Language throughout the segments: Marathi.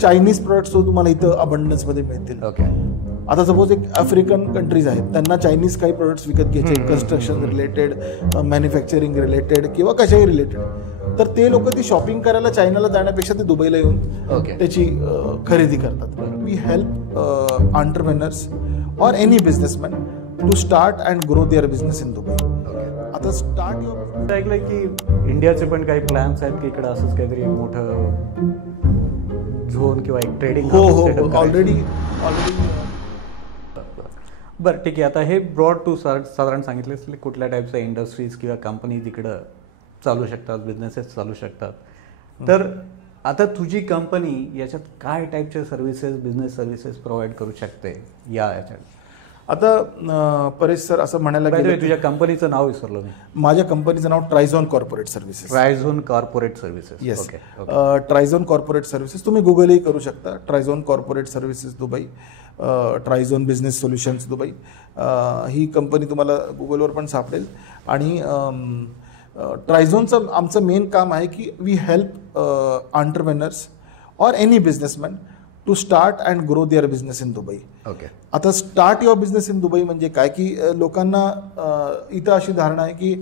चायनीज प्रोडक्ट्स तुम्हाला इथं अबंडन्स मध्ये मिळतील. ओके. आता सपोज एक आफ्रिकन कंट्रीज आहेत, त्यांना चायनीज काही प्रोडक्ट्स विकत घ्यायचे, कन्स्ट्रक्शन रिलेटेड, मॅन्युफॅक्चरिंग रिलेटेड किंवा कशाही रिलेटेड, तर ते लोक ती शॉपिंग करायला चायनाला जाण्यापेक्षा ते दुबईला येऊन त्याची खरेदी करतात. वी हेल्प एंटरप्रेन्योर्स और any businessman to start and grow their business in Dubai. आता स्टार्ट युअर, ऐकलंय की इंडियाचे पण काही प्लॅन्स आहेत की इकडे असंच काहीतरी मोठं झोन किंवा एक ट्रेडिंग. हो ऑलरेडी. बरं ठीक आहे. आता हे ब्रॉड टू साधारण सांगितले कुठल्या टाईपच्या इंडस्ट्रीज किंवा कंपनीज इकडं चालू शकतात, बिझनेसेस चालू शकतात. तर आता तुझी कंपनी याच्यात काय टाईपच्या सर्व्हिसेस, बिझनेस सर्व्हिसेस प्रोव्हाइड करू शकते याच्यात? आता परेश सर, असं म्हणायला गेलं, तुझ्या कंपनीचं नाव विसरलो मी. माझ्या कंपनीचं नाव Trizone corporate services. Trizone corporate services. Yes, Trizone corporate services. तुम्ही गुगलही करू शकता, Trizone corporate services Dubai, Trizone business solutions Dubai. ही कंपनी तुम्हाला गुगलवर पण सापडेल. आणि ट्रायझोनचं आमचं मेन काम आहे की वी हेल्प एंटरप्रेन्योर्स और any businessman to start and grow their business in Dubai. Okay. आता start your business in Dubai म्हणजे काय, की लोकांना इथं अशी धारणा आहे की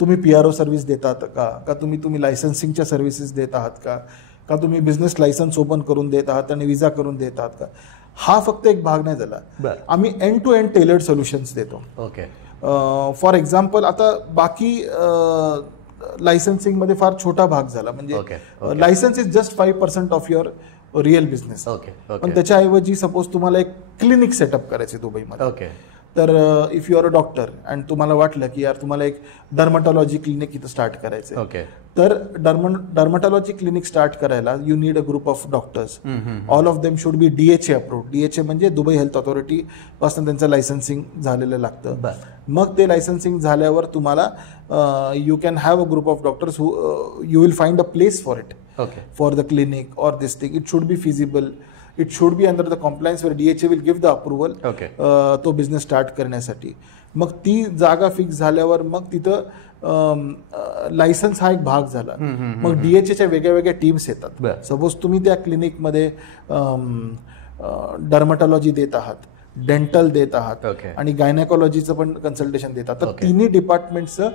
तुम्ही PRO सर्व्हिस देतात का तुम्ही लायसन्सिंगच्या सर्व्हिसेस देत आहात का तुम्ही बिझनेस लायसन्स ओपन करून देत आहात आणि विजा करून देत आहात का. हा फक्त एक भाग नाही झाला. आम्ही end to end tailored solutions देतो. ओके. फॉर एक्झाम्पल, आता बाकी लायसन्सिंग मध्ये फार छोटा भाग झाला, म्हणजे license is just 5% of your real business. पण त्याच्याऐवजी सपोज तुम्हाला एक क्लिनिक सेटअप करायचे दुबईमध्ये, तर if you are a doctor and तुम्हाला वाटलं की यार तुम्हाला एक डर्मटॉलॉजी क्लिनिक इथं स्टार्ट करायचं, तर डर्मटॉलॉजी क्लिनिक स्टार्ट करायला you need a group of doctors. All of them should be DHA approved. DHA म्हणजे दुबई हेल्थ ऑथॉरिटी पासून त्यांचं लायसन्सिंग झालेलं लागतं. मग ते लायसन्सिंग झाल्यावर तुम्हाला you can have a group of doctors who you will find a place for it, for the clinic और this thing. It should be feasible, it should be under the compliance where DHA will give the approval तो बिझनेस स्टार्ट करण्यासाठी. मग ती जागा फिक्स झाल्यावर मग तिथं लायसन्स हा एक भाग झाला. मग DHAच्या वेगळ्या वेगळ्या टीम्स येतात. सपोज तुम्ही त्या क्लिनिकमध्ये डर्मटॉलॉजी देत आहात, डेंटल देत आहात आणि गायनेकॉलॉजीचं पण कन्सल्टेशन देतात, तर तिन्ही डिपार्टमेंटचं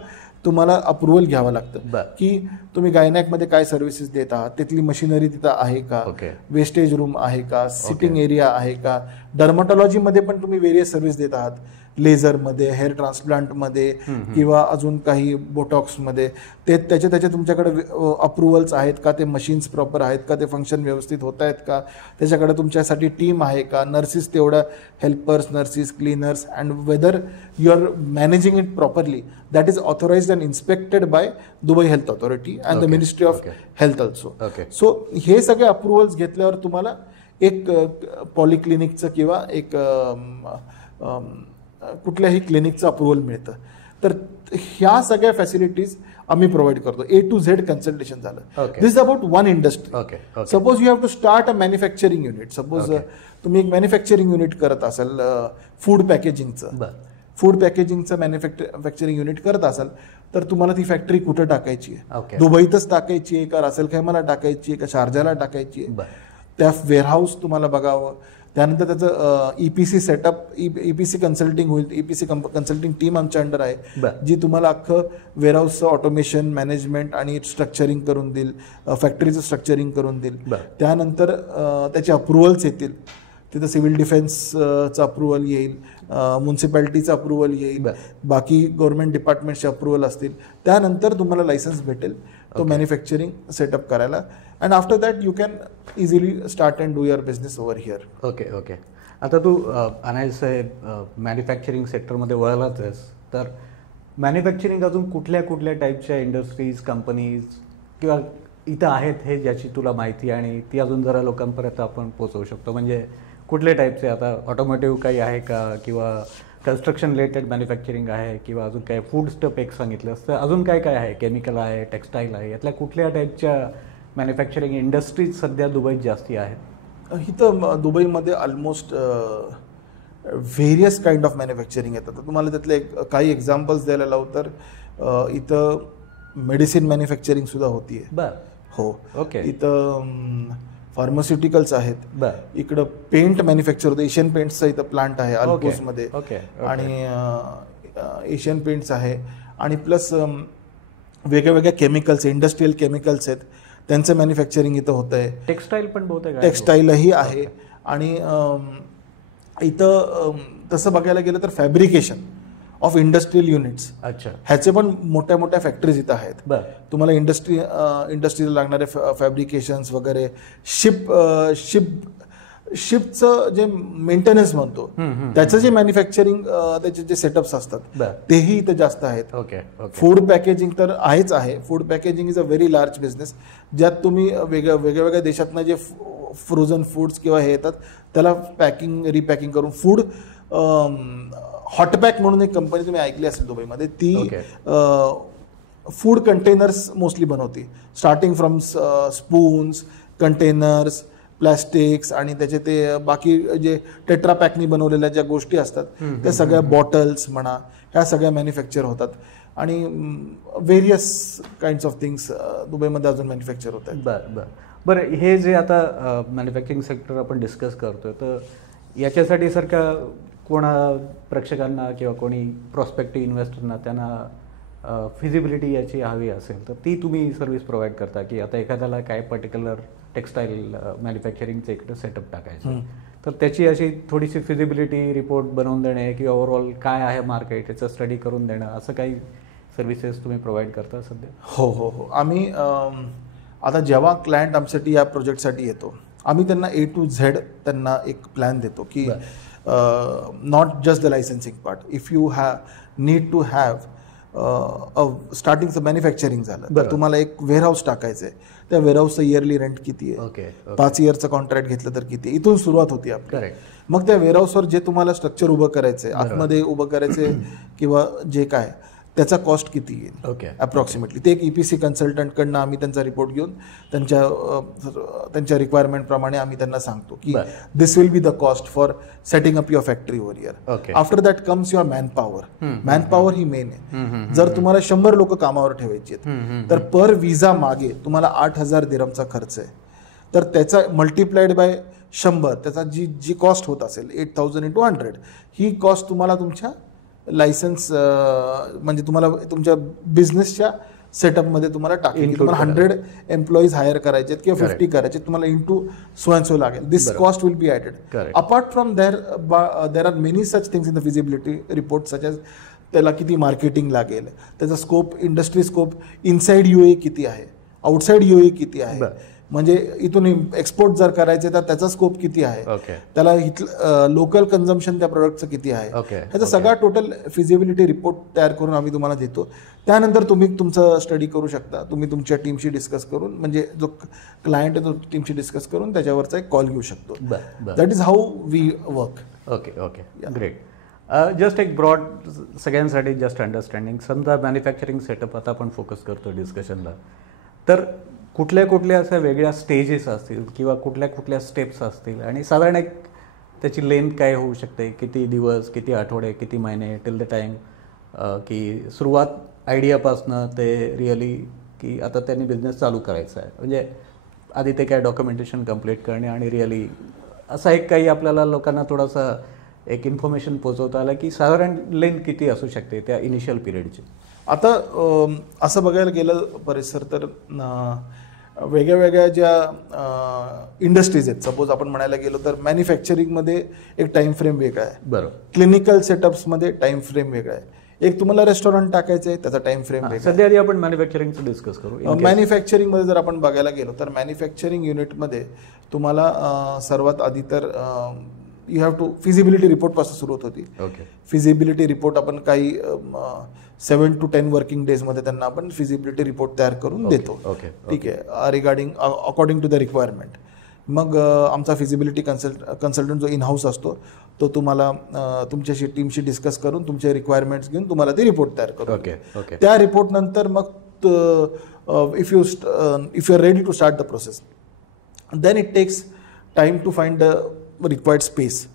तुम्हाला अप्रुव्हल घ्यावं लागतं की तुम्ही गायनॅकमध्ये काय सर्व्हिसेस देत आहात, तिथली मशिनरी तिथं आहे का, वेस्टेज रूम आहे का, सिटिंग एरिया आहे का. डर्मटॉलॉजीमध्ये पण तुम्ही वेरियस सर्व्हिस देत आहात, लेझरमध्ये, हेअर ट्रान्सप्लांटमध्ये किंवा अजून काही बोटॉक्समध्ये. ते त्याच्या तुमच्याकडे अप्रुव्हल्स आहेत का, ते मशीन्स प्रॉपर आहेत का, ते फंक्शन व्यवस्थित होत आहेत का, त्याच्याकडे तुमच्यासाठी टीम आहे का, नर्सिस तेवढ्या, helpers, nurses, cleaners, and whether you are managing it properly. That is authorised and inspected by Dubai Health Authority and the Ministry of Health also. So हे सगळे अप्रुव्हल्स घेतल्यावर तुम्हाला एक पॉलिक्लिनिकचं किंवा एक कुठल्याही क्लिनिकचं अप्रुव्हल मिळतं. तर ह्या सगळ्या फॅसिलिटीज आम्ही प्रोव्हाइड करतो. A to Z कन्सल्टेशन झालं. This is about one industry. Suppose you have to start a manufacturing unit. Suppose तुम्ही एक मॅन्युफॅक्चरिंग युनिट करत असाल फूड पॅकेजिंगचं मॅन्युफॅक्चरिंग युनिट करत असाल, तर तुम्हाला ती फॅक्टरी कुठं टाकायची आहे, दुबईतच टाकायची आहे का रासेल खैमाला टाकायची आहे का शारजाला टाकायची आहे, त्या वेअरहाऊस तुम्हाला बघावं. त्यानंतर त्याचं EPC सेटअप, EPC कन्सल्टिंग होईल. EPC कन्सल्टिंग टीम आमच्या अंडर आहे जी तुम्हाला अख्खं वेअरहाऊसचं ऑटोमेशन, मॅनेजमेंट आणि स्ट्रक्चरिंग करून देईल, फॅक्टरीचं स्ट्रक्चरिंग करून देईल. त्यानंतर त्याचे अप्रुव्हल्स येतील, तिथं सिव्हिल डिफेन्सचं अप्रुव्हल येईल, म्युन्सिपॅलिटीचं अप्रुव्हल येईल, बाकी गव्हर्नमेंट डिपार्टमेंटचे अप्रुव्हल असतील. त्यानंतर तुम्हाला लायसन्स भेटेल तो मॅन्युफॅक्चरिंग सेटअप करायला. And after that you can easily start and do your business over here. Okay. आता तू अनायस मॅन्युफॅक्चरिंग सेक्टरमध्ये वळलाच आहेस, तर मॅन्युफॅक्चरिंग अजून कुठल्या टाईपच्या इंडस्ट्रीज, कंपनीज किंवा इथं आहेत हे ज्याची तुला माहिती आणि ती अजून जरा लोकांपर्यंत आपण पोहोचवू शकतो? म्हणजे कुठल्या टाईपचे, आता ऑटोमोटिव्ह काही आहे का, किंवा कन्स्ट्रक्शन रिलेटेड मॅन्युफॅक्चरिंग आहे, किंवा अजून काय फूड स्टफ एक सांगितलं तर अजून काय आहे, केमिकल आहे, टेक्स्टाईल आहे, यातल्या कुठल्या टाईपच्या मॅन्युफॅक्चरिंग इंडस्ट्रीज सध्या दुबईत जास्ती आहेत? इथं दुबईमध्ये almost various kind of manufacturing येतात. तुम्हाला त्यातले काही एक्झाम्पल्स द्यायला लावू तर इथं मेडिसिन मॅन्युफॅक्चरिंग सुद्धा होतीये. हो. इथं फार्मास्युटिकल्स आहेत, इकडं पेंट मॅन्युफॅक्चर होतं, एशियन पेंट्सचा इथं प्लांट आहे अल्पोसमध्ये, आणि एशियन पेंट्स आहे, आणि प्लस वेगळ्या वेगळ्या केमिकल्स, इंडस्ट्रियल केमिकल्स आहेत, त्यांचं मॅन्युफॅक्चरिंग इथं होतं आहे. टेक्स्टाईल पण बहुतेक टेक्स्टाईलही आहे. आणि इथं तसं बघायला गेलं तर फॅब्रिकेशन ऑफ इंडस्ट्रियल युनिट्स, अच्छा, ह्याचे पण मोठ्या मोठ्या फॅक्टरीज इथं आहेत. तुम्हाला इंडस्ट्रीला लागणारे फॅब्रिकेशन्स वगैरे, शिपचं जे मेंटेनन्स म्हणतो त्याचं जे मॅन्युफॅक्चरिंग, त्याचे जे सेटअप्स असतात तेही इथं जास्त आहेत. फूड पॅकेजिंग तर आहेच आहे. Food packaging is a very large business, ज्यात तुम्ही वेगवेगळ्या देशातनं जे फ्रोझन फूड्स किंवा हे येतात त्याला पॅकिंग रिपॅकिंग करून फूड, हॉटपॅक म्हणून एक कंपनी तुम्ही ऐकली असेल दुबईमध्ये, ती फूड कंटेनर्स मोस्टली बनवते, स्टार्टिंग फ्रॉम स्पून्स, कंटेनर्स, प्लॅस्टिक्स, आणि त्याचे ते बाकी जे टेट्रा पॅकनी बनवलेल्या ज्या गोष्टी असतात त्या सगळ्या, बॉटल्स म्हणा, ह्या सगळ्या मॅन्युफॅक्चर होतात. आणि व्हेरियस काइंड्स ऑफ थिंग्स दुबईमध्ये अजून मॅन्युफॅक्चर होत आहेत. बरं, हे जे आता मॅन्युफॅक्चरिंग सेक्टर आपण डिस्कस करतोय, तर याच्यासाठी सर का कोणा प्रेक्षकांना किंवा कोणी प्रॉस्पेक्टिव्ह इन्व्हेस्टरना त्यांना फिजिबिलिटी याची हवी असेल तर ती तुम्ही सर्व्हिस प्रोव्हाइड करता, की आता एखाद्याला काय पर्टिक्युलर टेक्स्टाईल मॅन्युफॅक्चरिंगचं एक सेटअप टाकायचं, तर त्याची अशी थोडीशी फिजिबिलिटी रिपोर्ट बनवून देणे किंवा ओव्हरऑल काय आहे मार्केट याचं स्टडी करून देणं, असं काही सर्व्हिसेस तुम्ही प्रोव्हाइड करता सध्या? हो. आम्ही आता जेव्हा क्लायंट आमच्यासाठी या प्रोजेक्टसाठी येतो, आम्ही त्यांना A to Z त्यांना एक प्लॅन देतो की not just the licensing part, if you need to have स्टार्टिंगचं मॅन्युफॅक्चरिंग झालं तर तुम्हाला एक वेअरहाऊस टाकायचं आहे, त्या वेअरहाऊसचं इयरली रेंट किती आहे, 5 इयरचं कॉन्ट्रॅक्ट घेतलं तर किती, इथून सुरुवात होती आपली. मग त्या वेअरहाऊसवर जे तुम्हाला स्ट्रक्चर उभं करायचंय, आतमध्ये उभं करायचंय किंवा जे काय, त्याचा कॉस्ट किती येईल अप्रॉक्सिमेटली, ते एक EPC कन्सल्टंटकडनं आम्ही त्यांचा रिपोर्ट घेऊन त्यांच्या रिक्वायरमेंटप्रमाणे आम्ही त्यांना सांगतो की this will be the cost for setting up your factory over here. After that comes your manpower ही मेन आहे. जर तुम्हाला 100 लोक कामावर ठेवायची आहेत तर पर विजा मागे तुम्हाला 8,000 दिरहमचा खर्च आहे, तर त्याचा मल्टिप्लाइड बाय 100, त्याचा जी कॉस्ट होत असेल 8,000 × 100, ही कॉस्ट तुम्हाला तुमच्या लायसन्स म्हणजे तुम्हाला तुमच्या बिझनेसच्या सेटअपमध्ये तुम्हाला टाकेल. तुम्हाला 100 एम्प्लॉईज हायर करायचे किंवा 50 करायचे, तुम्हाला इंटू सो अँड सो लागेल. This cost will be added. Apart from there are many such things in the feasibility report, such as त्याला किती मार्केटिंग लागेल, त्याचा scope, industry scope, inside UAE किती आहे, आउटसाइड UAE किती आहे, म्हणजे इथून एक्सपोर्ट जर करायचे तर त्याचा स्कोप किती आहे, त्याला लोकल कन्झम्पशन त्या प्रोडक्टचं किती आहे, ह्याचा सगळा टोटल फिजिबिलिटी रिपोर्ट तयार करून आम्ही तुम्हाला देतो. त्यानंतर तुम्ही तुमचं स्टडी करू शकता, तुम्ही तुमच्या टीमशी डिस्कस करून, म्हणजे जो क्लायंट आहे तो टीमशी डिस्कस करून त्याच्यावरचा एक कॉल घेऊ शकतो. That is how we work. Okay, great. Just एक ब्रॉड सगळ्यांसाठी जस्ट अंडरस्टँडिंग, समजा मॅन्युफॅक्चरिंग सेटअप आता आपण फोकस करतो डिस्कशनला, तर कुठल्या अशा वेगळ्या स्टेजेस असतील किंवा कुठल्या स्टेप्स असतील, आणि साधारण एक त्याची लेंथ काय होऊ शकते, किती दिवस, किती आठवडे, किती महिने, टिल द टाईम की सुरुवात आयडियापासनं ते रिअली की आता त्यांनी बिझनेस चालू करायचा आहे, म्हणजे आधी ते काय डॉक्युमेंटेशन कंप्लीट करणे आणि रिअली असा एक काही आपल्याला लोकांना थोडासा एक इन्फॉर्मेशन पोहोचवता आलं की साधारण लेंथ किती असू शकते त्या इनिशियल पिरियडची? आता असं बघायला गेलं परिसर तर वेगळ्या ज्या इंडस्ट्रीज आहेत, सपोज आपण म्हणायला गेलो तर मॅन्युफॅक्चरिंगमध्ये एक टाइम फ्रेम वेगळा आहे, बरोबर, क्लिनिकल सेटअप्समध्ये टाइम फ्रेम वेगळा आहे, एक तुम्हाला रेस्टॉरंट टाकायचं आहे त्याचा टाइम फ्रेम वेगळा. सध्या आधी आपण मॅन्युफॅक्चरिंगचं डिस्कस करू. मॅन्युफॅक्चरिंगमध्ये जर आपण बघायला गेलो तर मॅन्युफॅक्चरिंग युनिटमध्ये तुम्हाला सर्वात आधी तर यू हॅव टू फिजिबिलिटी रिपोर्टपासून सुरुवात होती. फिजिबिलिटी रिपोर्ट आपण काही 7 to 10 वर्किंग डेजमध्ये त्यांना आपण फिजिबिलिटी रिपोर्ट तयार करून देतो. ठीक आहे, regarding according to the requirement. मग आमचा फिजिबिलिटी कन्सल्टंट जो इन हाऊस असतो तो तुम्हाला तुमच्याशी टीमशी डिस्कस करून तुमचे रिक्वायरमेंट्स घेऊन तुम्हाला ते रिपोर्ट तयार करून, त्या रिपोर्ट नंतर मग if you are ready to start the process, then it takes time to find the required space.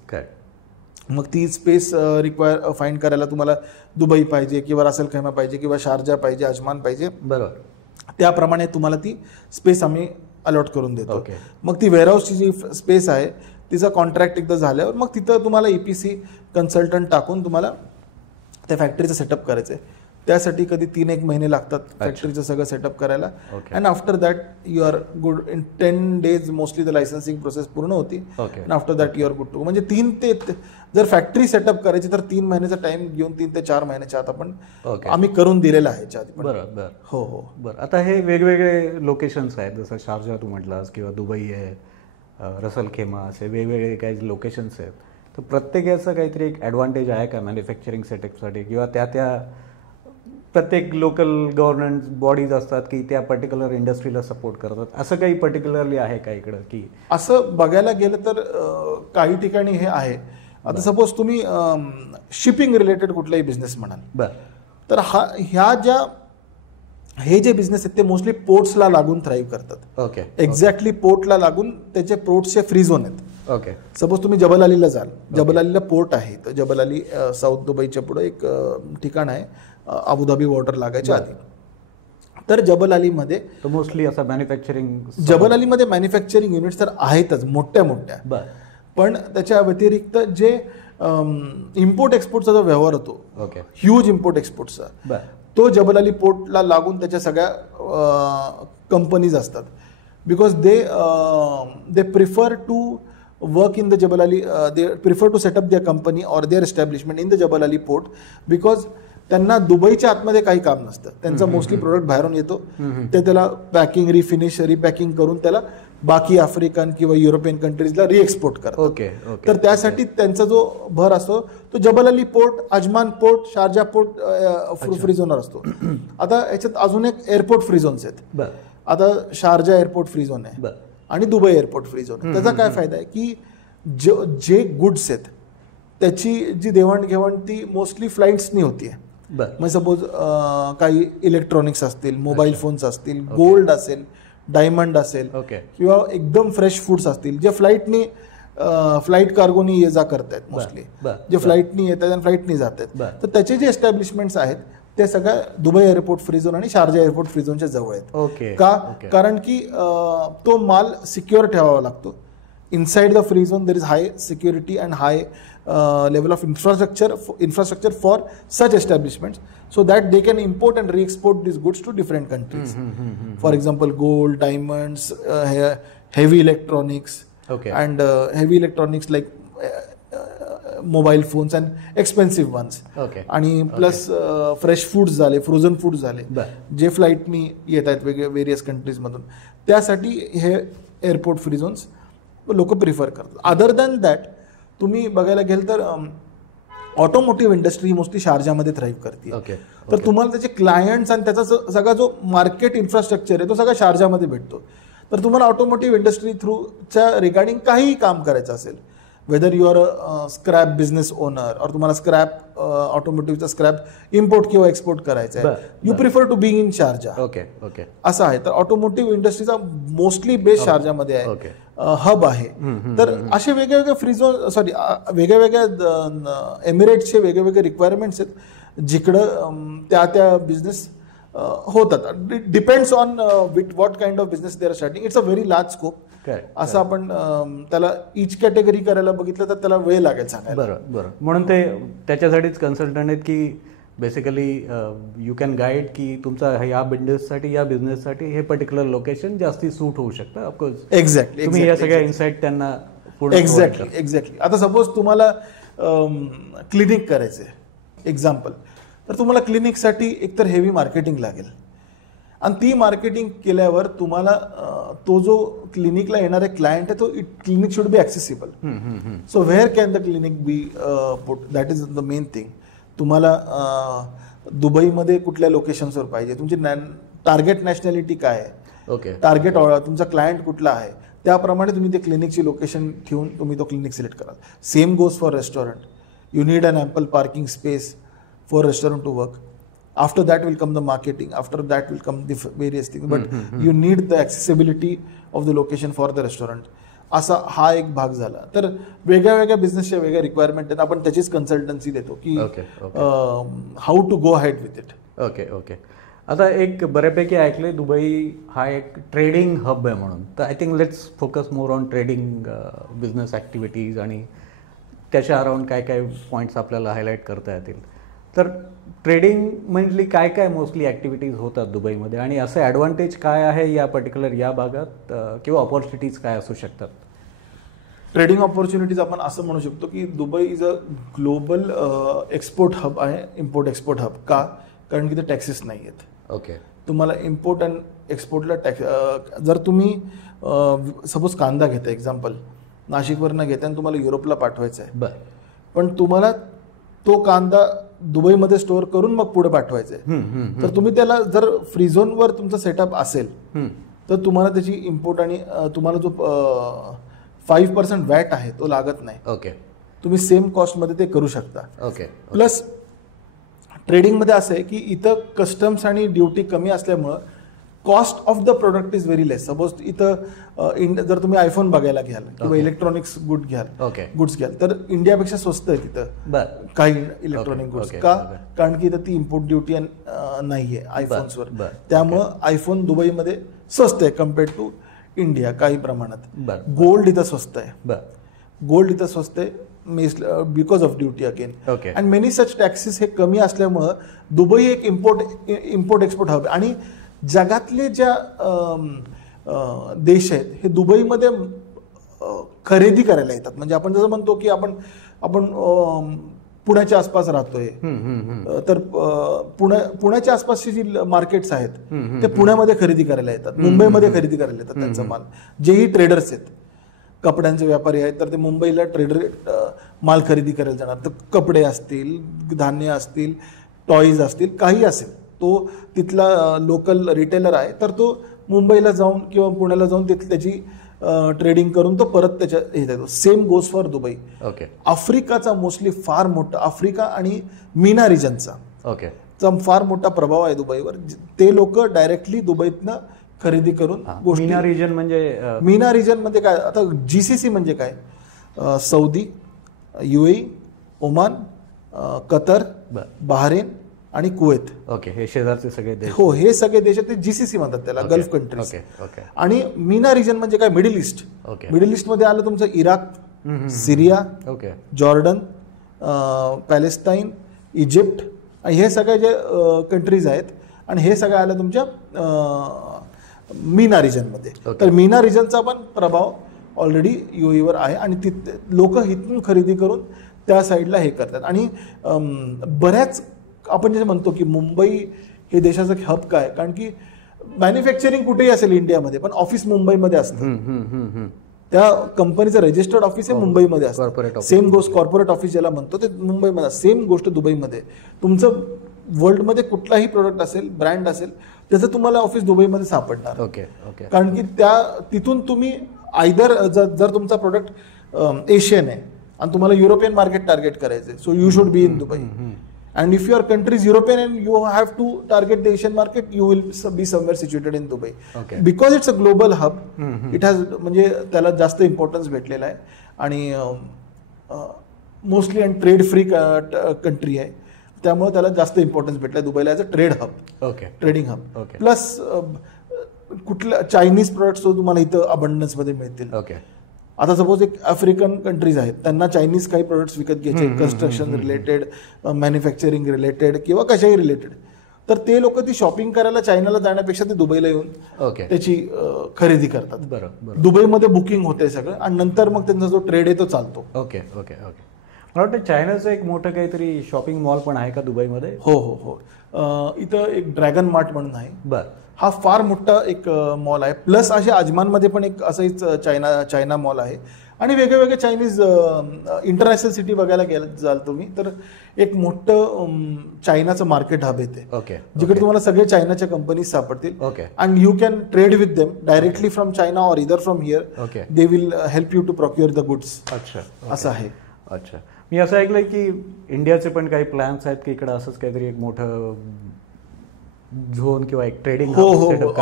मग ती स्पेस फाइंड करायला तुम्हाला दुबई पाहिजे किंवा रासल खैमा पाहिजे किंवा शारजा पाहिजे, अजमान पाहिजे, बरोबर, त्याप्रमाणे तुम्हाला ती स्पेस आम्ही अलॉट करून देतो. मग ती वेअरहाऊसची जी स्पेस आहे तिचा कॉन्ट्रॅक्ट एकदा झाल्यावर मग तिथं तुम्हाला EPC कन्सल्टंट टाकून तुम्हाला त्या फॅक्टरीचं सेटअप करायचं आहे. त्यासाठी कधी 3-1 महिने लागतात फॅक्टरीचं सगळं सेटअप करायला. And after that you are good. In 10 days mostly the licensing process पूर्ण होती. And after that you are good to. म्हणजे 3 ते जर फॅक्टरी सेटअप करायची तर 3 महिन्याचा टाइम घेऊन 3 ते 4 महिन्याच्या आत आपण आम्ही करून दिलेला आहे याच्या आधी. बरं. हो हो. बरं. आता हे वेगवेगळे लोकेशन्स आहेत, जसं शारजा तू म्हटलास किंवा दुबई आहे, रसल खेमा, असे वेगवेगळे काही लोकेशन्स आहेत. तर प्रत्येक याचं काहीतरी एक ॲडव्हान्टेज आहे का मॅन्युफॅक्चरिंग सेटअपसाठी, किंवा त्या प्रत्येक लोकल गव्हर्नमेंट बॉडीज असतात की त्या पर्टिक्युलर इंडस्ट्रीला सपोर्ट करतात, असं काही पर्टिक्युलरली आहे का इकडं? की असं बघायला गेलं तर काही ठिकाणी हे आहे. आता सपोज तुम्ही शिपिंग रिलेटेड कुठलाही बिझनेस म्हणाल तर हे जे बिझनेस आहेत ते मोस्टली पोर्ट्सला लागून थ्राईव्ह करतात. एक्झॅक्टली पोर्टला लागून त्याचे पोर्ट्सचे फ्री झोन आहेत. सपोज तुम्ही जबल अलीला जाल, जबल अलीला पोर्ट आहे, तर जबल अली साऊथ दुबईच्या पुढे एक ठिकाण आहे अबुधाबी बॉर्डर लागायच्या आधी. तर जबल अलीमध्ये मोस्टली असं मॅन्युफॅक्चरिंग, जबल अलीमध्ये मॅन्युफॅक्चरिंग युनिट्स तर आहेतच मोठ्या, पण त्याच्या व्यतिरिक्त जे इम्पोर्ट एक्सपोर्टचा जो व्यवहार होतो, ह्यूज इम्पोर्ट एक्सपोर्टचा, तो जबल अली पोर्टला लागून त्याच्या सगळ्या कंपनीज असतात. Because they prefer to work in the Jebel Ali, they prefer to set up their company or their establishment in the Jebel Ali port. Because त्यांना दुबईच्या आतमध्ये काही काम नसतं. त्यांचा मोस्टली प्रोडक्ट बाहेरून येतो, ते त्याला पॅकिंग, रिफिनिश, रिपॅकिंग करून त्याला बाकी आफ्रिकन किंवा युरोपियन कंट्रीजला रिएक्सपोर्ट करतात. तर त्यासाठी त्यांचा जो भर असतो तो Jebel Ali port, Ajman port, Sharjah port free झोनवर असतो. आता याच्यात अजून एक एअरपोर्ट फ्री झोन्स आहेत. आता शारजा एअरपोर्ट फ्री झोन आहे आणि दुबई एअरपोर्ट फ्री झोन आहे. त्याचा काय फायदा आहे की जे गुड्स आहेत त्याची जी देवाणघेवाण ती मोस्टली फ्लाईट्सनी होतीये. मग सपोज काही इलेक्ट्रॉनिक्स असतील, मोबाईल फोन्स असतील, गोल्ड असेल, डायमंड असेल, किंवा एकदम फ्रेश फूड्स असतील जे फ्लाईट कार्गोनी ये जा करतायत, मोस्टली जे फ्लाईटनी येतात आणि फ्लाईटनी जात आहेत. तर त्याचे जे एस्टॅब्लिशमेंट्स आहेत ते सगळ्या दुबई एअरपोर्ट फ्री झोन आणि शारजा एअरपोर्ट फ्री झोनच्या जवळ आहेत. का? कारण की तो माल सिक्युअर ठेवावा लागतो. Inside the free zone there is high security and high level of infrastructure for such establishments, so that they can import and re-export these goods to different countries. For example, gold, diamonds, heavy electronics, and heavy electronics like mobile phones and expensive ones. आणि प्लस फ्रेश फूड्स झाले, फ्रोझन फूड्स झाले जे फ्लाईटनी येत आहेत वेगळ्या वेरियस कंट्रीज मधून, त्यासाठी हे एअरपोर्ट फ्री झोन्स लोक प्रिफर करतात. अदर दॅन दॅट तुम्ही बघायला गेल तर ऑटोमोटिव्ह इंडस्ट्री मोस्टली शारजामध्ये थ्राईव्ह करते. तर तुम्हाला त्याचे क्लायंट्स आणि त्याचा सगळा जो मार्केट इन्फ्रास्ट्रक्चर आहे तो सगळा शारजामध्ये भेटतो. तर तुम्हाला ऑटोमोटिव्ह इंडस्ट्री थ्रूच्या रिगार्डिंग काहीही काम करायचं असेल, whether you are scrap business owner और तुम्हाला स्क्रॅप ऑटोमोटिव्हचा स्क्रॅप इम्पोर्ट किंवा एक्सपोर्ट करायचा आहे, you prefer to be in Sharjah. असं आहे. तर ऑटोमोटिव्ह इंडस्ट्रीचा मोस्टली बेस शारजामध्ये आहे, हब आहे. तर असे वेगवेगळे फ्री झोन वेगवेगळ्या एमिरेट्सचे वेगवेगळे रिक्वायरमेंट्स आहेत जिकडं त्या बिझनेस होतात. Depends on with what kind of business they are starting. It's a very large scope. असं आपण त्याला इच कॅटेगरी करायला बघितलं तर त्याला वेळ लागेल सांगायला. बरं. म्हणून ते त्याच्यासाठीच कन्सल्टंट आहेत की बेसिकली यू कॅन गाईड की तुमचा या बिझनेससाठी हे पर्टिक्युलर लोकेशन जास्ती सूट होऊ शकतं. ऑफकोर्स एक्झॅक्टली तुम्ही या सगळ्या इन्साइट त्यांना एक्झॅक्टली. आता सपोज तुम्हाला क्लिनिक करायचंय एक्झाम्पल, तर तुम्हाला क्लिनिकसाठी एकतर हेवी मार्केटिंग लागेल आणि ती मार्केटिंग केल्यावर तुम्हाला तो जो क्लिनिकला येणारे क्लायंट आहे तो clinic should be accessible. So where can the clinic B put, that is the main thing. तुम्हाला दुबईमध्ये कुठल्या लोकेशन्सवर पाहिजे, तुमची टार्गेट नॅशनॅलिटी काय आहे, टार्गेट तुमचा क्लायंट कुठला आहे, त्याप्रमाणे तुम्ही ते क्लिनिकची लोकेशन ठेवून तुम्ही तो क्लिनिक सिलेक्ट कराल. Same goes for restaurant. You need an ample parking space for restaurant to work. After that will come the marketing, after that will come the various things, but you need the accessibility of the location for the restaurant. असा हा एक भाग झाला. तर वेगळ्या वेगळ्या बिझनेसच्या वेगळ्या रिक्वायरमेंट आहेत, आपण त्याचीच कन्सल्टन्सी देतो की how to go ahead with it. Okay. आता एक बऱ्यापैकी ऐकलंय दुबई हा एक ट्रेडिंग हब आहे म्हणून, तर I think let's focus more on trading business activities आणि त्याच्या अराउंड काय काय पॉईंट्स आपल्याला हायलाईट करता येतील. तर ट्रेडिंग म्हणजे काय काय मोस्टली ॲक्टिव्हिटीज होतात दुबईमध्ये आणि असे ॲडव्हान्टेज काय आहे या पर्टिक्युलर या भागात किंवा ऑपॉर्च्युनिटीज काय असू शकतात? ट्रेडिंग ऑपॉर्च्युनिटीज आपण असं म्हणू शकतो की Dubai is a global export hub आहे, इम्पोर्ट एक्सपोर्ट हब. का? कारण की ते टॅक्सेस नाही आहेत. ओके. तुम्हाला इम्पोर्ट अँड एक्सपोर्टला टॅक्स, जर तुम्ही सपोज कांदा घेता एक्झाम्पल, नाशिकवरनं घेता आणि तुम्हाला युरोपला पाठवायचा आहे, बरं, पण तुम्हाला तो कांदा दुबईमध्ये स्टोअर करून मग पुढे पाठवायचा आहे, तर तुम्ही त्याला जर फ्री झोनवर तुमचा सेटअप असेल तर तुम्हाला त्याची इम्पोर्ट आणि तुम्हाला जो 5% वॅट आहे तो लागत नाही. ओके. तुम्ही सेम कॉस्टमध्ये ते करू शकता. ओके. प्लस ट्रेडिंगमध्ये असं आहे की इथं कस्टम्स आणि ड्युटी कमी असल्यामुळं cost of the product is very less. Suppose इथं जर तुम्ही आयफोन बघायला घ्याल किंवा इलेक्ट्रॉनिक्स गुड्स घ्याल तर इंडियापेक्षा स्वस्त आहे तिथं काही इलेक्ट्रॉनिक गुड्स. का? कारण की इथं ती इम्पोर्ट ड्युटी नाहीये आयफोन्सवर, त्यामुळं आयफोन दुबईमध्ये स्वस्त आहे कम्पेअर्ड टू इंडिया काही प्रमाणात. गोल्ड इथं स्वस्त आहे. गोल्ड इथं स्वस्त आहे because of duty again. And many such taxes हे कमी असल्यामुळं दुबई एक इम्पोर्ट एक्सपोर्ट हब. आणि जगातले ज्या देश आहेत हे दुबईमध्ये खरेदी करायला येतात. म्हणजे आपण जसं म्हणतो की आपण पुण्याच्या आसपास राहतोय तर पुण्याच्या आसपासची जी मार्केट्स आहेत ते पुण्यामध्ये खरेदी करायला येतात, मुंबईमध्ये खरेदी करायला येतात त्यांचा माल. जेही ट्रेडर्स आहेत, कपड्यांचे व्यापारी आहेत तर ते मुंबईला माल खरेदी करायला जाणार. तर कपडे असतील, धान्य असतील, टॉईज असतील, काही असेल, तो तिथला लोकल रिटेलर आहे तर तो मुंबईला जाऊन किंवा पुण्याला जाऊन तिथे त्याची ट्रेडिंग करून तो परत त्याच्या हे देतो. Same goes for Dubai. Okay. आफ्रिकाचा मोस्टली फार मोठा, आफ्रिका आणि मीना रिजनचा ओके फार मोठा प्रभाव आहे दुबईवर. ते लोक डायरेक्टली दुबईतनं खरेदी करून गोष्टी. मीना रिजन म्हणजे मीना रिजन म्हणजे काय? आता GCC म्हणजे काय? सौदी, UAE, ओमान, कतर, बहारेन आणि कुवेत. ओके. हे शेजारचे सगळे देश. हो, हे सगळे देश ते GCC म्हणतात त्याला, गल्फ कंट्रीज. आणि मीना रिजन म्हणजे काय? Middle east. मिडल ईस्ट मध्ये आलं तुमचं इराक, सिरिया, जॉर्डन, पॅलेस्टाईन, इजिप्त, हे सगळे जे कंट्रीज आहेत आणि हे सगळं आलं तुमच्या मीना रिजनमध्ये. तर मीना रिजनचा पण प्रभाव ऑलरेडी UAE आहे आणि लोक इथून खरेदी करून त्या साईडला हे करतात. आणि बऱ्याच आपण जे म्हणतो की मुंबई हे देशाचं हब काय? कारण की मॅन्युफॅक्चरिंग कुठेही असेल इंडियामध्ये पण ऑफिस मुंबईमध्ये असतं. त्या कंपनीचं रजिस्टर्ड ऑफिस हे मुंबईमध्ये असतं. सेम गोष्ट कॉर्पोरेट ऑफिस ज्याला म्हणतो ते मुंबईमध्ये. सेम गोष्ट दुबईमध्ये. तुमचं वर्ल्डमध्ये कुठलाही प्रोडक्ट असेल, ब्रँड असेल, त्याचं तुम्हाला ऑफिस दुबईमध्ये सापडणार. कारण की तिथून तुम्ही आयदर जर तुमचा प्रोडक्ट एशियन आहे आणि तुम्हाला युरोपियन मार्केट टार्गेट करायचं, so you should be in Dubai. And if your country is European and you have to target the Asian market, you will be somewhere situated in Dubai. Because it's a global hub, it has म्हणजे त्याला जास्त इम्पॉर्टन्स भेटलेला आहे. आणि mostly and trade free country आहे त्यामुळे त्याला जास्त इम्पॉर्टन्स भेटला दुबईला as a trade hub, trading hub. Plus कुठल्या चायनीज प्रोडक्ट्स तुम्हाला इथं अबंडन्समध्ये मिळतील. आता सपोज एक आफ्रिकन कंट्रीज आहेत, त्यांना चायनीज काही प्रोडक्ट्स विकत घ्यायचे, कन्स्ट्रक्शन रिलेटेड, मॅन्युफॅक्चरिंग रिलेटेड किंवा कशाही रिलेटेड, तर ते लोक ती शॉपिंग करायला चायनाला जाण्यापेक्षा ते दुबईला येऊन त्याची खरेदी करतात. दुबईमध्ये बुकिंग होते सगळं आणि नंतर मग त्यांचा जो ट्रेड आहे तो चालतो. ओके. मला वाटतं चायनाचं एक मोठं काहीतरी शॉपिंग मॉल पण आहे का दुबईमध्ये? हो. इथं एक ड्रॅगन मार्ट म्हणून आहे. हा फार मोठा एक मॉल आहे. प्लस असे अजमानमध्ये पण एक असंच चायना मॉल आहे. आणि वेगळे चायनीज इंटरनॅशनल सिटी बघायला जाल तुम्ही तर एक मोठं चायनाचं मार्केट हब येते, जिकडे तुम्हाला सगळे चायनाच्या कंपनीज सापडतील. And you can trade with them directly from China or either from here. They will help you to procure the goods. असं आहे. अच्छा. मी असं ऐकलंय की इंडियाचे पण काही प्लॅन्स आहेत की इकडे असंच काहीतरी एक मोठं झोन किंवा एक ट्रेडिंग. हो.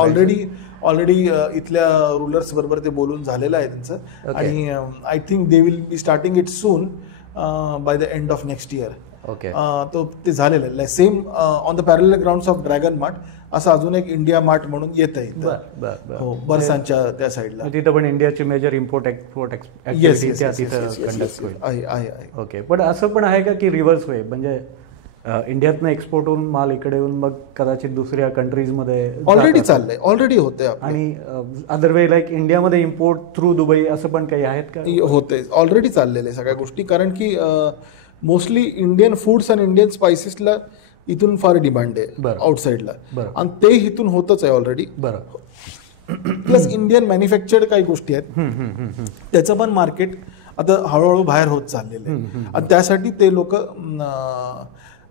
ऑलरेडी इथल्या रुलर्स बरोबर ते बोलून झालेलं आहे त्यांचं. आणि I think they will be starting it soon by the end of next year. तो ते झालेलं आहे. Same on the parallel grounds of dragon mart असं अजून एक इंडिया मार्ट म्हणून येत आहे हो बरसांच्या त्या साईडला. तिथं पण इंडियाची मेजर इम्पोर्ट एक्सपोर्ट आहे. ओके, पण असं पण आहे का की रिव्हर्स वे, म्हणजे इंडियातनं एक्सपोर्ट होऊन माल इकडे येऊन मग कदाचित दुसऱ्या कंट्रीजमध्ये ऑलरेडी चाललंय, ऑलरेडी होते. आणि अदर वे लाईक इंडियामध्ये इम्पोर्ट थ्रू दुबई असं पण काही आहेत का? होते, ऑलरेडी चाललेले सगळ्या गोष्टी. कारण की मोस्टली इंडियन फूड्स आणि इंडियन स्पायसेसला इथून फार डिमांड आहे आउटसाईडला, आणि ते इथून होतच आहे ऑलरेडी. प्लस इंडियन मॅन्युफॅक्चर्ड काही गोष्टी आहेत त्याचं पण मार्केट आता हळूहळू बाहेर होत चाललेलं आहे. आणि त्यासाठी ते लोक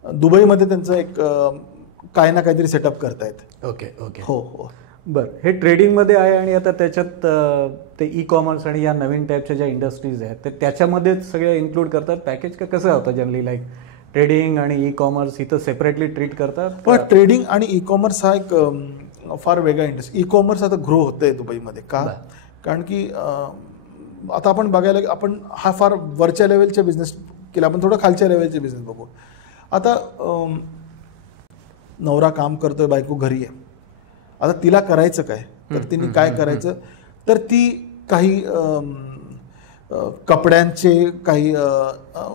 दुबईमध्ये त्यांचं एक काय ना काहीतरी सेटअप करतायत. ओके ओके हो हो बरं. हे ट्रेडिंगमध्ये आहे आणि आता त्याच्यात ते ई कॉमर्स आणि या नवीन टाईपच्या ज्या इंडस्ट्रीज आहेत ते त्याच्यामध्येच सगळे इन्क्लूड करतात पॅकेज, का कसं होतं जनरली? लाईक ट्रेडिंग आणि ई कॉमर्स इथं सेपरेटली ट्रीट करतात? पण ट्रेडिंग आणि ई कॉमर्स हा एक फार वेगळा इंडस्ट्री. ई कॉमर्स आता ग्रो होतंय दुबईमध्ये का? कारण की आता आपण बघायला आपण हा फार वरच्या लेवलचे बिझनेस केला, आपण थोडं खालच्या लेवलचे बिझनेस बघू. आता नवरा काम करतोय, बायको घरी आहे. आता तिला करायचं काय? तर तिने काय करायचं, तर ती काही कपड्यांचे काही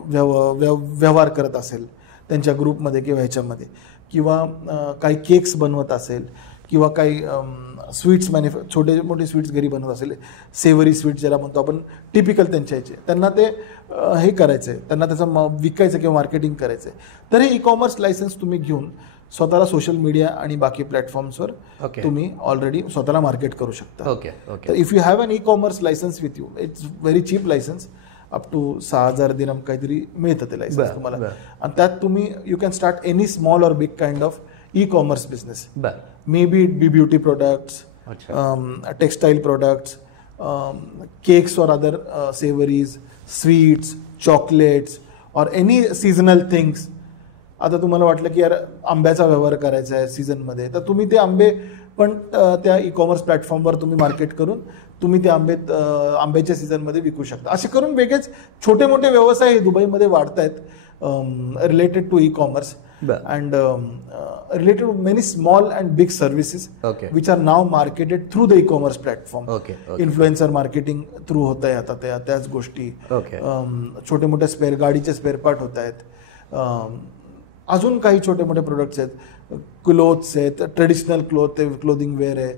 व्यवहार करत असेल त्यांच्या ग्रुपमध्ये किंवा ह्याच्यामध्ये, किंवा काही केक्स बनवत असेल, किंवा काही स्वीट्स छोटे मोठे स्वीट्स घरी बनवत असेल, सेवरी स्वीट्स ज्याला म्हणतो आपण, टिपिकल त्यांच्या ह्याचे, त्यांना ते हे करायचं आहे, त्यांना त्याचं विकायचं किंवा मार्केटिंग करायचं आहे. तर हे ई कॉमर्स लायसन्स तुम्ही घेऊन स्वतःला सोशल मीडिया आणि बाकी प्लॅटफॉर्म्सवर तुम्ही ऑलरेडी स्वतःला मार्केट करू शकता. तर if you have an e commerce license with you, it's very cheap license, up to 6,000 दिरहम काहीतरी मिळतं ते लायसन्स तुम्हाला. आणि त्यात तुम्ही you can start any small or big kind of e commerce business. Maybe it be beauty products, textile products, cakes और अदर सेवरीज, स्वीट्स, चॉकलेट्स और एनी सीजनल थिंग्स. आता तुम्हाला वाटलं की यार आंब्याचा व्यवहार करायचा आहे सीझनमध्ये, तर तुम्ही ते आंबे पण त्या ई कॉमर्स प्लॅटफॉर्मवर तुम्ही मार्केट करून तुम्ही ते आंब्याच्या सीझनमध्ये विकू शकता. असे करून वेगळेच छोटे मोठे व्यवसाय हे दुबईमध्ये वाढत आहेत related to e commerce, and related to many small and big services which are now marketed through the e-commerce platform. Influencer marketing through होत आहे आता त्याच गोष्टी. छोटे मोठे गाडीचे स्पेअर पार्ट होत आहेत. अजून काही छोटे मोठे प्रोडक्ट्स आहेत, क्लोथ्स आहेत, ट्रेडिशनल क्लोथिंग वेअर आहे,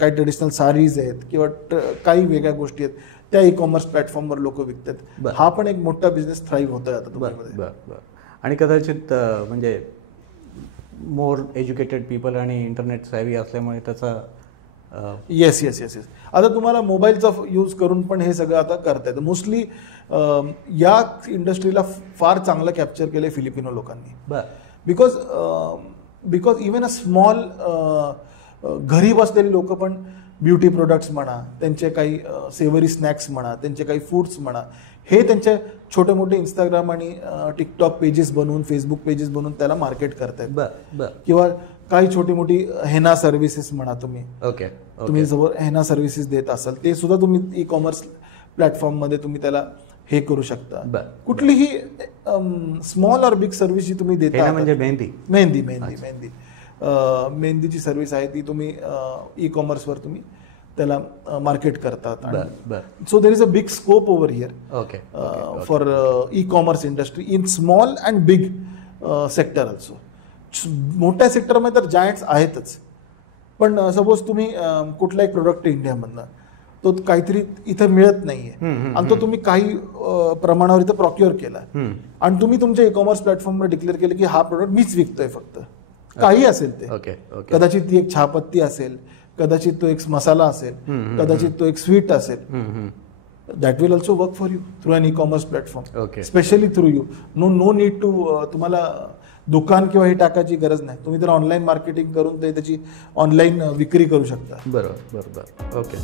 काही ट्रेडिशनल साडीज आहेत, किंवा काही वेगळ्या गोष्टी आहेत त्या ई कॉमर्स प्लॅटफॉर्मवर लोक विकतात. हा पण एक मोठा बिझनेस थ्राईव्ह होतोय आता दुबईमध्ये. आणि कदाचित म्हणजे मोर एज्युकेटेड पीपल आणि इंटरनेट सॅव्ही असल्यामुळे त्याचा येस. आता तुम्हाला मोबाईलचा यूज करून पण हे सगळं आता करता येतं. मोस्टली या इंडस्ट्रीला फार चांगलं कॅप्चर केलंय फिलिपिनो लोकांनी. बिकॉज इवन अ स्मॉल घरी बसलेली लोक पण ब्युटी प्रोडक्ट्स म्हणा, त्यांचे काही सेवरी स्नॅक्स म्हणा, त्यांचे काही फूड्स म्हणा, हे त्यांचे छोटे मोठे इंस्टाग्राम आणि टिकटॉक पेजेस बनवून, फेसबुक पेजेस बनवून त्याला मार्केट करतायत. किंवा काही छोटी मोठी हेना सर्व्हिसेस म्हणा, तुम्ही जवळ हेना सर्व्हिसेस देत असाल ते सुद्धा तुम्ही ई कॉमर्स प्लॅटफॉर्ममध्ये तुम्ही त्याला हे करू शकता. कुठलीही स्मॉल और बिग सर्व्हिस जी तुम्ही देता, म्हणजे मेहंदीची सर्व्हिस आहे ती तुम्ही ई कॉमर्सवर तुम्ही त्याला मार्केट करतात. So there is a big scope over here for e commerce industry in small and big sector also. मोठ्या सेक्टरमध्ये तर जायंट्स आहेतच, पण सपोज तुम्ही कुठला एक प्रोडक्ट इंडियामधनं तो काहीतरी इथं मिळत नाहीये आणि तो तुम्ही काही प्रमाणावर इथं प्रॉक्युअर केला आणि तुम्ही तुमच्या ई कॉमर्स प्लॅटफॉर्मवर डिक्लेअर केलं की हा प्रोडक्ट मीच विकतोय फक्त, काही असेल ते, कदाचित ती एक चहापत्ती असेल, कदाचित तो एक मसाला असेल, कदाचित तो एक स्वीट असेल, that will also work for you through an e commerce platform, specially through you. No need to तुम्हाला दुकान किंवा हे टाकायची गरज नाही. तुम्ही तर ऑनलाईन मार्केटिंग करून त्याची ऑनलाईन विक्री करू शकता. बरोबर. ओके.